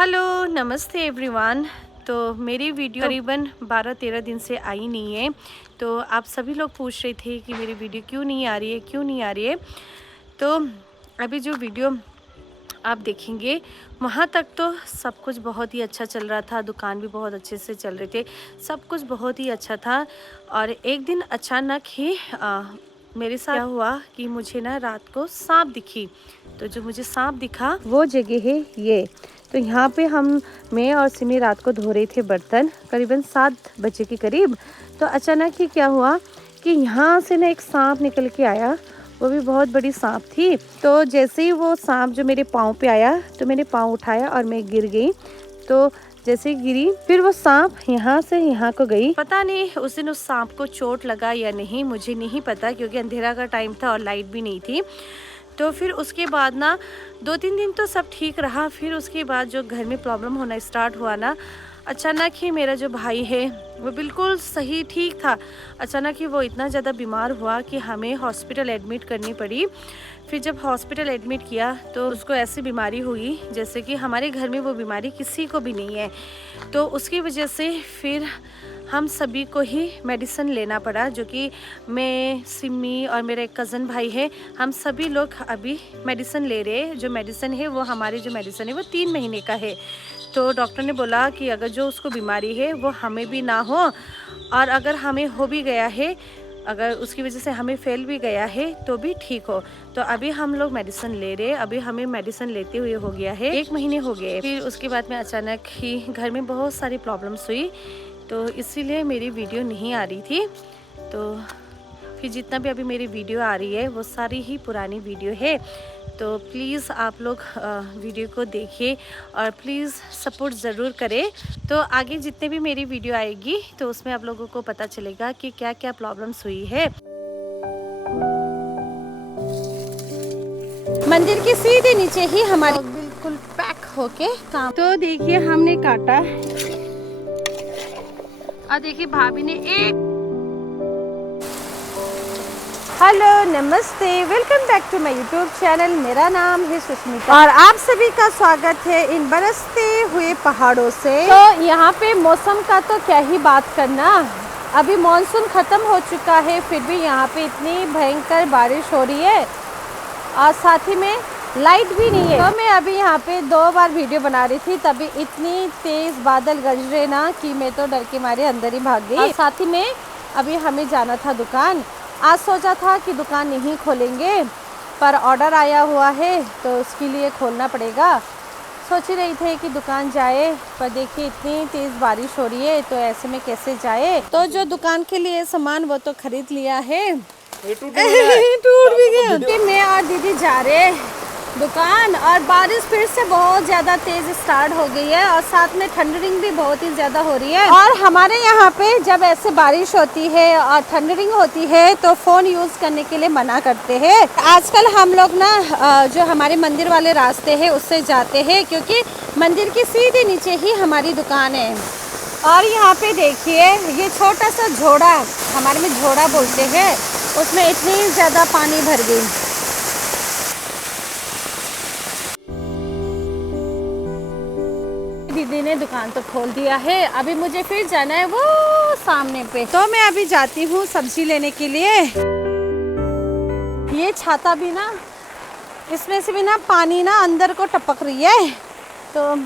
Hello नमस्ते everyone. तो मेरी वीडियो करीबन 12-13 दिन से आई नहीं है। तो आप सभी लोग पूछ रहे थे कि मेरी वीडियो क्यों नहीं आ रही है, क्यों नहीं आ रही है। तो अभी जो वीडियो आप देखेंगे वहाँ तक तो सब कुछ बहुत ही अच्छा चल रहा था, दुकान भी बहुत अच्छे से चल रहे थे, सब कुछ बहुत ही अच्छा था। और एक दिन अचानक ही मेरे साथ क्या हुआ कि मुझे ना रात को सांप दिखी। तो जो मुझे सांप दिखा वो जगह है ये। तो यहाँ पे मैं और सिमी रात को धो रहे थे बर्तन करीबन 7 बजे के करीब। तो अचानक ही क्या हुआ कि यहाँ से ना एक सांप निकल के आया, वो भी बहुत बड़ी सांप थी। तो जैसे ही वो सांप जो मेरे पाँव पे आया तो मैंने पाँव उठाया और मैं गिर गई। तो जैसे गिरी फिर वो सांप यहाँ से यहाँ को गई। पता नहीं उस दिन उस सांप को चोट लगा या नहीं, मुझे नहीं पता, क्योंकि अंधेरा का टाइम था और लाइट भी नहीं थी। तो फिर उसके बाद ना 2-3 दिन तो सब ठीक रहा। फिर उसके बाद जो घर में प्रॉब्लम होना स्टार्ट हुआ ना, अचानक ही मेरा जो भाई है वो बिल्कुल सही ठीक था, अचानक ही वो इतना ज़्यादा बीमार हुआ कि हमें हॉस्पिटल एडमिट करनी पड़ी। फिर जब हॉस्पिटल एडमिट किया तो उसको ऐसी बीमारी हुई जैसे कि हमारे घर में वो बीमारी किसी को भी नहीं है। तो उसकी वजह से फिर हम सभी को ही मेडिसिन लेना पड़ा, जो कि मैं, सिमी और मेरा एक कज़न भाई है, हम सभी लोग अभी मेडिसिन ले रहे हैं। जो मेडिसिन है वो हमारी जो मेडिसिन है वो 3 महीने का है। तो डॉक्टर ने बोला कि अगर जो उसको बीमारी है वो हमें भी ना हो, और अगर हमें हो भी गया है, अगर उसकी वजह से हमें फैल भी गया है तो भी ठीक हो। तो अभी हम लोग मेडिसिन ले रहे हैं। अभी हमें मेडिसिन लेते हुए हो गया है 1 महीने हो गए। फिर उसके बाद में अचानक ही घर में बहुत सारी प्रॉब्लम्स हुई, तो इसीलिए मेरी वीडियो नहीं आ रही थी। तो फिर जितना भी अभी मेरी वीडियो आ रही है वो सारी ही पुरानी वीडियो है। तो प्लीज़ आप लोग वीडियो को देखिए और प्लीज़ सपोर्ट ज़रूर करें। तो आगे जितने भी मेरी वीडियो आएगी तो उसमें आप लोगों को पता चलेगा कि क्या क्या प्रॉब्लम्स हुई है। मंदिर के सीधे नीचे ही हमारे बिल्कुल पैक होके काम। तो देखिए हमने काटा और देखिए भाभी ने एक। हेलो नमस्ते, welcome back to my YouTube channel. मेरा नाम है सुष्मिता और आप सभी का स्वागत है इन बरसते हुए पहाड़ों से। तो यहाँ पे मौसम का तो क्या ही बात करना, अभी मॉनसून ख़त्म हो चुका है फिर भी यहाँ पे इतनी भयंकर बारिश हो रही है और साथ ही में लाइट भी नहीं है। तो मैं अभी यहाँ पे 2 बार वीडियो बना रही थी, तभी इतनी तेज़ बादल गरज रहे ना कि मैं तो डर के मारे अंदर ही भाग गई। और साथ ही में अभी हमें जाना था दुकान। आज सोचा था कि दुकान नहीं खोलेंगे, पर ऑर्डर आया हुआ है तो उसके लिए खोलना पड़ेगा। सोच ही रही थे कि दुकान जाए, पर देखिए इतनी तेज़ बारिश हो रही है तो ऐसे में कैसे जाए। तो जो दुकान के लिए सामान वो तो खरीद लिया है, टूट भी गया। मैं और दीदी जा रहे दुकान और बारिश फिर से बहुत ज़्यादा तेज़ स्टार्ट हो गई है और साथ में थंडरिंग भी बहुत ही ज़्यादा हो रही है। और हमारे यहाँ पे जब ऐसे बारिश होती है और थंडरिंग होती है तो फ़ोन यूज़ करने के लिए मना करते हैं। आजकल हम लोग ना जो हमारे मंदिर वाले रास्ते हैं उससे जाते हैं, क्योंकि मंदिर के सीधे नीचे ही हमारी दुकान है। और यहाँ पे देखिए ये छोटा सा झोड़ा, हमारे में झोड़ा बोलते हैं, उसमें इतनी ज़्यादा पानी भर गई। दीदी ने दुकान तो खोल दिया है, अभी मुझे फिर जाना है वो सामने पे। तो मैं अभी जाती हूँ सब्जी लेने के लिए। ये छाता भी ना, इसमें से भी ना पानी ना अंदर को टपक रही है, तो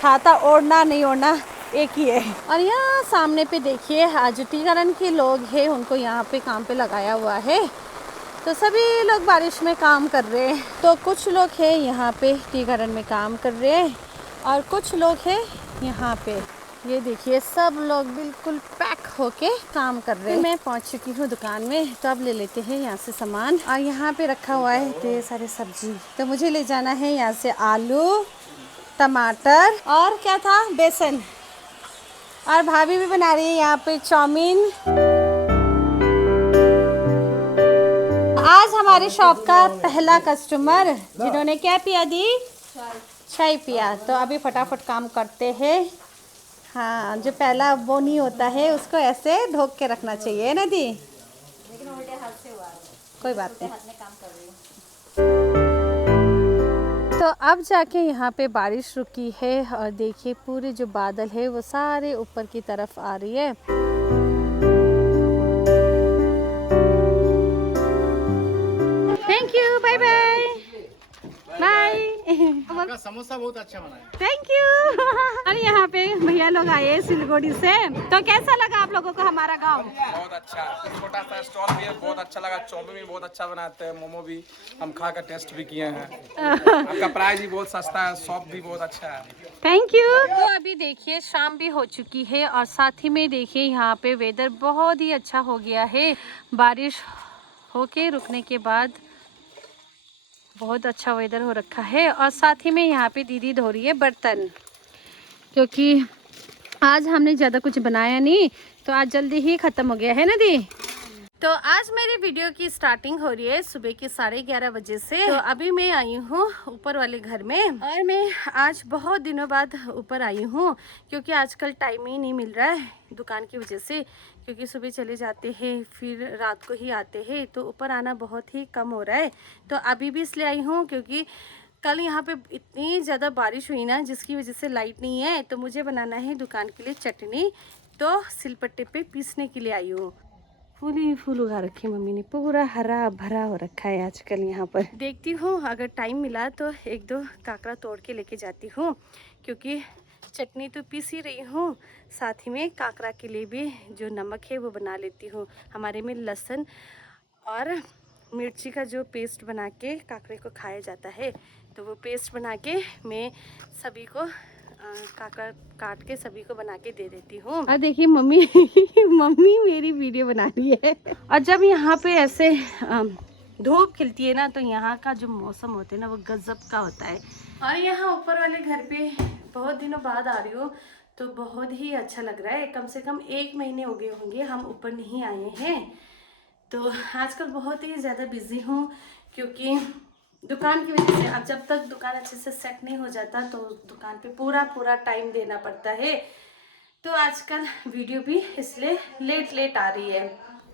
छाता ओढ़ना नहीं ओढ़ना एक ही है। और यहाँ सामने पे देखिए आज टी गार्डन के लोग हैं, उनको यहाँ पे काम पे लगाया हुआ है, तो सभी लोग बारिश में काम कर रहे हैं। तो कुछ लोग हैं यहाँ पे टी गार्डन में काम कर रहे हैं और कुछ लोग हैं यहाँ पे, ये देखिए सब लोग बिल्कुल पैक होके काम कर रहे हैं। मैं पहुँच चुकी हूँ दुकान में, तो अब ले लेते हैं यहाँ से सामान। और यहाँ पे रखा हुआ है ढेर सारे सब्जी, तो मुझे ले जाना है यहाँ से आलू, टमाटर और क्या था, बेसन। और भाभी भी बना रही है यहाँ पे चाउमीन। आज हमारे शॉप का पहला कस्टमर जिन्होंने क्या पिया दी, चाय पिया। तो अभी फटाफट काम करते हैं। हाँ, जो पहला वो नहीं होता है उसको ऐसे ढोक के रखना चाहिए ना दी, लेकिन उल्टे हाथ से हुआ। कोई बात नहीं। तो अब जाके यहाँ पे बारिश रुकी है और देखिए पूरे जो बादल है वो सारे ऊपर की तरफ आ रही है। Thank you, bye bye bye. आपका समोसा बहुत अच्छा बना है। Thank you. और यहाँ पे भैया लोग आए सिलगुड़ी से, तो कैसा लगा आप लोगों को हमारा गांव? बहुत अच्छा, छोटा सा स्टॉल भी है, बहुत अच्छा लगा। चाउमीन भी बहुत अच्छा बनाते हैं, मोमो भी हम खा कर टेस्ट भी किए हैं। आपका प्राइस भी बहुत सस्ता है, शॉप भी बहुत अच्छा है। Thank you. तो अभी देखिए शाम भी हो चुकी है और साथ ही में देखिए यहाँ पे वेदर बहुत ही अच्छा हो गया है। बारिश होके रुकने के बाद बहुत अच्छा वेदर हो रखा है। और साथ ही में यहाँ पे दीदी धो रही है बर्तन, क्योंकि आज हमने ज़्यादा कुछ बनाया नहीं तो आज जल्दी ही ख़त्म हो गया है ना दी। तो आज मेरी वीडियो की स्टार्टिंग हो रही है सुबह के 11:30 बजे से। तो अभी मैं आई हूँ ऊपर वाले घर में और मैं आज बहुत दिनों बाद ऊपर आई हूँ, क्योंकि आजकल टाइम ही नहीं मिल रहा है दुकान की वजह से, क्योंकि सुबह चले जाते हैं फिर रात को ही आते हैं, तो ऊपर आना बहुत ही कम हो रहा है। तो अभी भी इसलिए आई हूँ क्योंकि कल यहाँ पे इतनी ज़्यादा बारिश हुई ना, जिसकी वजह से लाइट नहीं है। तो मुझे बनाना है दुकान के लिए चटनी, तो सिलपट्टे पे पीसने के लिए आई हूँ। फूल ही फूल उगा रखे मम्मी ने, पूरा हरा भरा हो रखा है आजकल यहाँ पर। देखती हूँ अगर टाइम मिला तो एक दो काकड़ा तोड़ के लेके जाती हूँ, क्योंकि चटनी तो पीस ही रही हूँ, साथ ही में काकड़ा के लिए भी जो नमक है वो बना लेती हूँ। हमारे में लहसुन और मिर्ची का जो पेस्ट बना के काकड़े को खाया जाता है, तो वो पेस्ट बना के मैं सभी को काकड़ा काट के सभी को बना के दे देती हूँ। और देखिए मम्मी मम्मी मेरी वीडियो बना रही है। और जब यहाँ पे ऐसे धूप खिलती है ना, तो यहाँ का जो मौसम होता है ना वो गजब का होता है। और यहाँ ऊपर वाले घर पे बहुत दिनों बाद आ रही हूँ, तो बहुत ही अच्छा लग रहा है। कम से कम 1 महीने हो गए होंगे हम ऊपर नहीं आए हैं। तो आजकल बहुत ही ज़्यादा बिजी हूँ, क्योंकि दुकान की वजह से। अब जब तक दुकान अच्छे से सेट नहीं हो जाता तो दुकान पे पूरा टाइम देना पड़ता है। तो आजकल वीडियो भी इसलिए लेट आ रही है।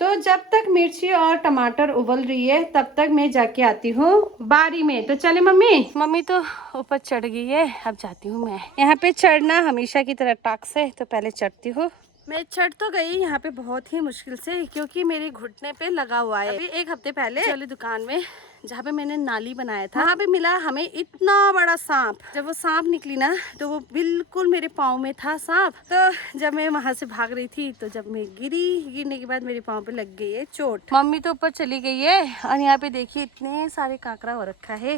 तो जब तक मिर्ची और टमाटर उबल रही है तब तक मैं जाके आती हूँ बारी में। तो चले मम्मी तो ऊपर चढ़ गई है, अब जाती हूँ मैं। यहाँ पे चढ़ना हमेशा की तरह टास्क है, तो पहले चढ़ती हूँ। मैं चढ़ तो गई यहाँ पे बहुत ही मुश्किल से, क्योंकि मेरे घुटने पे लगा हुआ है। अभी 1 हफ्ते पहले वाली दुकान में जहाँ पे मैंने नाली बनाया था, वहाँ पे मिला हमें इतना बड़ा सांप। जब वो सांप निकली ना तो वो बिल्कुल मेरे पाँव में था सांप। तो जब मैं वहाँ से भाग रही थी, तो जब मैं गिरने के बाद मेरे पाँव पे लग गई है चोट। मम्मी तो ऊपर चली गई है और यहाँ पे देखिए इतने सारे काकड़ा हो रखा है।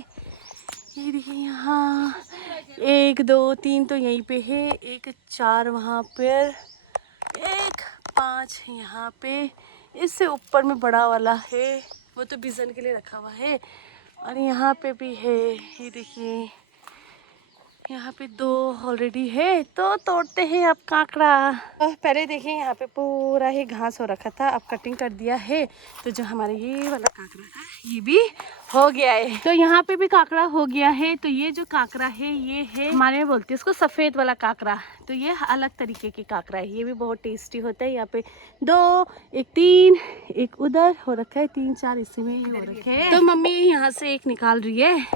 ये देखिए यहाँ 1 2 3 तो यहीं पे है, 1 4 वहाँ पर, 1 5 यहाँ पे, इससे ऊपर में बड़ा वाला है, वो तो बिजन के लिए रखा हुआ है। और यहाँ पे भी है, ये देखिए यहाँ पे 2 ऑलरेडी है। तो तोड़ते हैं अब काकड़ा। पहले देखिए यहाँ पे पूरा ही घास हो रखा था, अब कटिंग कर दिया है। तो जो हमारा ये वाला काकड़ा था ये भी हो गया है। तो यहाँ पे भी काकड़ा हो गया है। तो ये जो काकड़ा है ये है, हमारे में बोलते हैं इसको सफ़ेद वाला काकड़ा। तो ये अलग तरीके की काकड़ा है, ये भी बहुत टेस्टी होता है। यहाँ पे 2 1 3 1 उधर हो रखा है, 3 4 इसी में हो रखे है। तो मम्मी यहाँ से एक निकाल रही है।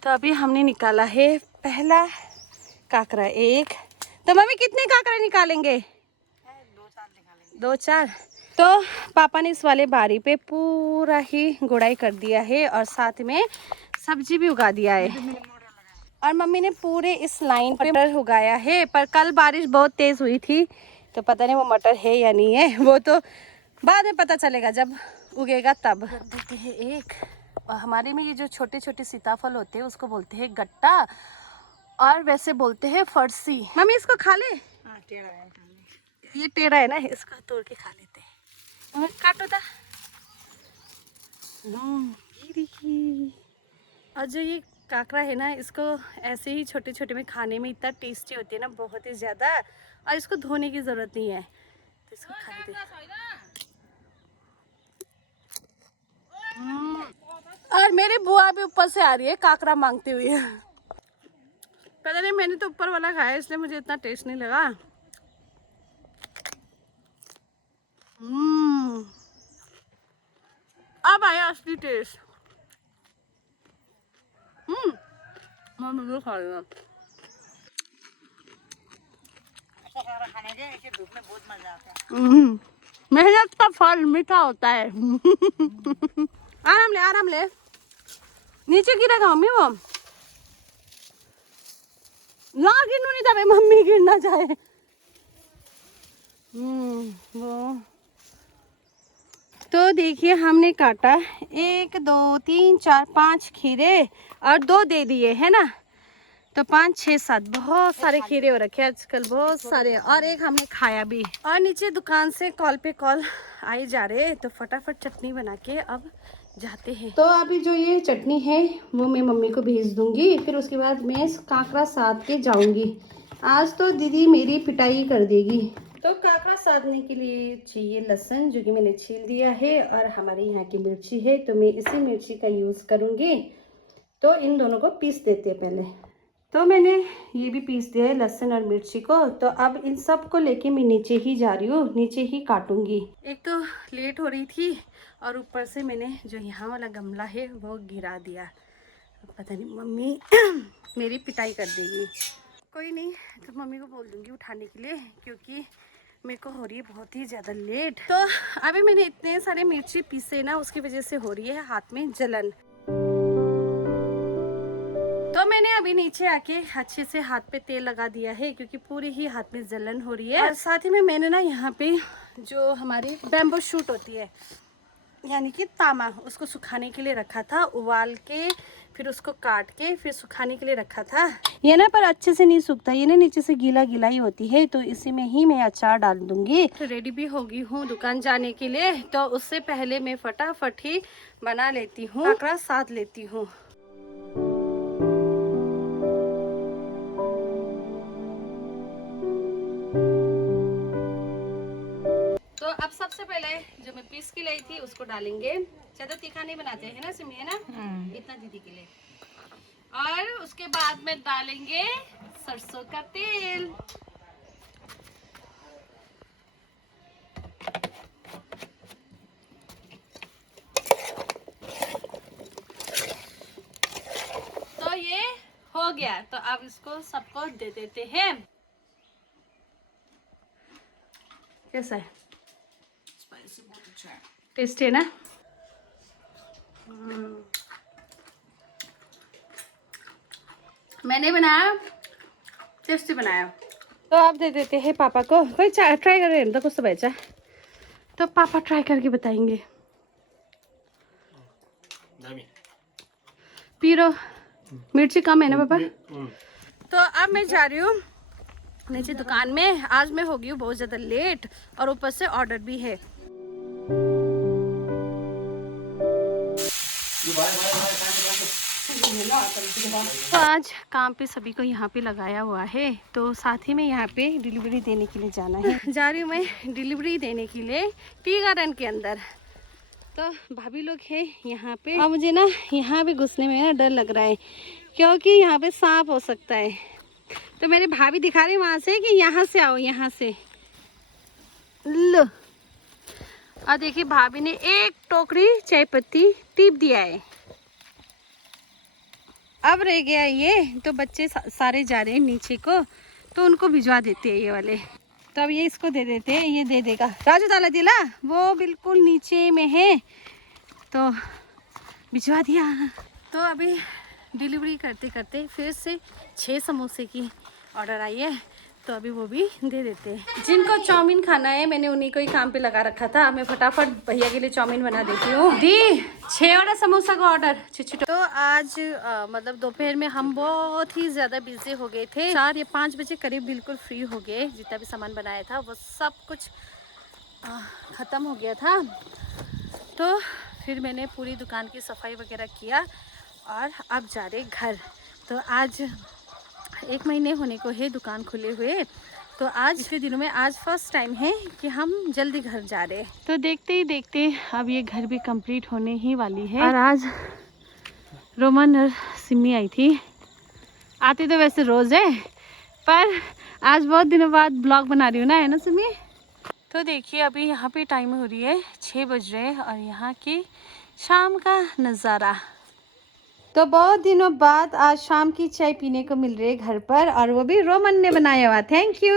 तो अभी हमने निकाला है पहला काकड़ा 1। तो मम्मी कितने काकड़ा निकालेंगे? 2 4। तो पापा ने इस वाले बारी पे पूरा ही गुड़ाई कर दिया है और साथ में सब्जी भी उगा दिया है। और मम्मी ने पूरे इस लाइन पे मटर उगाया है। पर कल बारिश बहुत तेज हुई थी, तो पता नहीं वो मटर है या नहीं है, वो तो बाद में पता चलेगा जब उगेगा तब। देखते हैं एक, हमारे में ये जो छोटे छोटे सीताफल होते हैं उसको बोलते हैं गट्टा, और वैसे बोलते हैं फरसी। मम्मी इसको खा ले। टेढ़ा है, ये टेढ़ा है ना, इसको तोड़ के खा लेते हैं। काटो था। ये देखिए। और जो ये काकड़ा है ना, इसको ऐसे ही छोटे छोटे में खाने में इतना टेस्टी होती है ना, बहुत ही ज़्यादा। और इसको धोने की ज़रूरत नहीं है, तो इसको खा लेते हैं। और मेरी बुआ भी ऊपर से आ रही है काकड़ा मांगती हुई। पता नहीं, मैंने तो ऊपर वाला खाया इसलिए मुझे इतना टेस्ट नहीं लगा। अब आया असली टेस्ट। मैं वीडियो खा रही हूँ। ऐसे धूप में बहुत मजा आता है। मेहनत का फल मीठा होता है। आराम ले। नीचे गिरेगा मम्मी वो। ना गिरनू नहीं जाए, मम्मी गिर ना जाए। वो तो देखिए हमने काटा 1 2 3 4 5 खीरे और 2 दे दिए है ना, तो 5 6 7 बहुत सारे खीरे हो रखे हैं आजकल, बहुत सारे। और एक हमने खाया भी। और नीचे दुकान से कॉल पे कॉल आए जा रहे हैं, तो फटाफट चटनी बना के अब जाते हैं। तो अभी जो ये चटनी है वो मैं मम्मी को भेज दूंगी, फिर उसके बाद मैं काकरा साध के जाऊंगी। आज तो दीदी मेरी पिटाई कर देगी। तो काकरा साधने के लिए चाहिए लहसुन, जो कि मैंने छील दिया है, और हमारे यहाँ की मिर्ची है, तो मैं इसी मिर्ची का यूज़ करूँगी। तो इन दोनों को पीस देते हैं पहले। तो मैंने ये भी पीस दिया है लहसुन और मिर्ची को। तो अब इन सब को लेके मैं नीचे ही जा रही हूँ, नीचे ही काटूंगी। एक तो लेट हो रही थी और ऊपर से मैंने जो यहाँ वाला गमला है वो गिरा दिया। पता नहीं मम्मी मेरी पिटाई कर देगी। कोई नहीं, तो मम्मी को बोल दूंगी उठाने के लिए, क्योंकि मेरे को हो रही है बहुत ही ज़्यादा लेट। तो अभी मैंने इतने सारे मिर्ची पीसे ना, उसकी वजह से हो रही है हाथ में जलन। तो मैंने अभी नीचे आके अच्छे से हाथ पे तेल लगा दिया है, क्योंकि पूरी ही हाथ में जलन हो रही है। और साथ ही में मैंने ना यहाँ पे जो हमारी बैम्बू शूट होती है, यानी कि तामा, उसको सुखाने के लिए रखा था, उबाल के फिर उसको काट के फिर सुखाने के लिए रखा था। ये ना पर अच्छे से नहीं सूखता, ये ना नीचे से गीला गीला ही होती है, तो इसी में ही मैं अचार डाल दूंगी। तो रेडी भी हो गई हूँ दुकान जाने के लिए, तो उससे पहले मैं फटाफट ही बना लेती हूँ, काकरा साध लेती हूँ। तो अब सबसे पहले जो मैं पीस के लाई थी उसको डालेंगे। ज्यादा तीखा नहीं बनाते हैं ना सिमी, है ना, इतना दीदी के लिए। और उसके बाद में डालेंगे सरसों का तेल। तो ये हो गया, तो अब इसको सबको दे देते हैं। कैसा है? टेस्टी है ना? मैंने बनाया, टेस्टी बनाया। तो आप दे देते हैं पापा को। कोई ट्राई कर रहे हैं तो कुछ तो बचा, तो पापा ट्राई करके बताएंगे। पीरो मिर्ची कम है ना पापा? तो अब मैं जा रही हूँ नीचे दुकान में। आज मैं हो गई हूँ बहुत ज़्यादा लेट, और ऊपर से ऑर्डर भी है। तो आज काम पे सभी को यहाँ पे लगाया हुआ है, तो साथ ही में यहाँ पे डिलीवरी देने के लिए जाना है। जा रही हूँ मैं डिलीवरी देने के लिए टी गार्डन के अंदर। तो भाभी लोग हैं यहाँ पे, और मुझे ना यहाँ पे घुसने में ना डर लग रहा है, क्योंकि यहाँ पे सांप हो सकता है। तो मेरी भाभी दिखा रही वहाँ से कि यहाँ से आओ, यहाँ से लो। और देखिए भाभी ने एक टोकरी चाय पत्ती टीप दिया है। अब रह गया ये, तो बच्चे सारे जा रहे हैं नीचे को, तो उनको भिजवा देते हैं ये वाले। तो अब ये इसको दे देते हैं, ये दे देगा। राजू दाला दिला, वो बिल्कुल नीचे में है, तो भिजवा दिया। तो अभी डिलीवरी करते करते फिर से 6 समोसे की ऑर्डर आई है, तो अभी वो भी दे देते हैं। जिनको चाउमीन खाना है मैंने उन्हीं को ही काम पे लगा रखा था। मैं फटाफट भैया के लिए चाउमीन बना देती हूँ। दी 6 वाला समोसा का ऑर्डर। तो आज मतलब दोपहर में हम बहुत ही ज़्यादा बिजी हो गए थे। 4 या 5 बजे करीब बिल्कुल फ्री हो गए। जितना भी सामान बनाया था वो सब कुछ ख़त्म हो गया था। तो फिर मैंने पूरी दुकान की सफाई वगैरह किया, और अब जा रहे घर। तो आज 1 महीने होने को है दुकान खुले हुए, तो आज इतने दिनों में आज फर्स्ट टाइम है कि हम जल्दी घर जा रहे हैं। तो देखते ही देखते अब ये घर भी कंप्लीट होने ही वाली है। और आज रोमन और सिमी आई थी। आती तो वैसे रोज़ है, पर आज बहुत दिनों बाद ब्लॉग बना रही हूँ ना, है ना सिमी? तो देखिए अभी यहाँ पे टाइम हो रही है 6 बज रहे हैं और यहाँ की शाम का नज़ारा। तो बहुत दिनों बाद आज शाम की चाय पीने को मिल रही है घर पर, और वो भी रोमन ने बनाया हुआ। Thank you.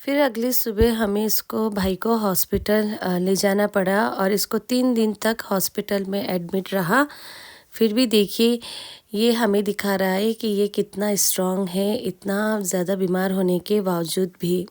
फिर अगली सुबह हमें इसको भाई को हॉस्पिटल ले जाना पड़ा और इसको 3 दिन तक हॉस्पिटल में एडमिट रहा। फिर भी देखिए ये हमें दिखा रहा है कि ये कितना स्ट्रांग है, इतना ज़्यादा बीमार होने के बावजूद भी।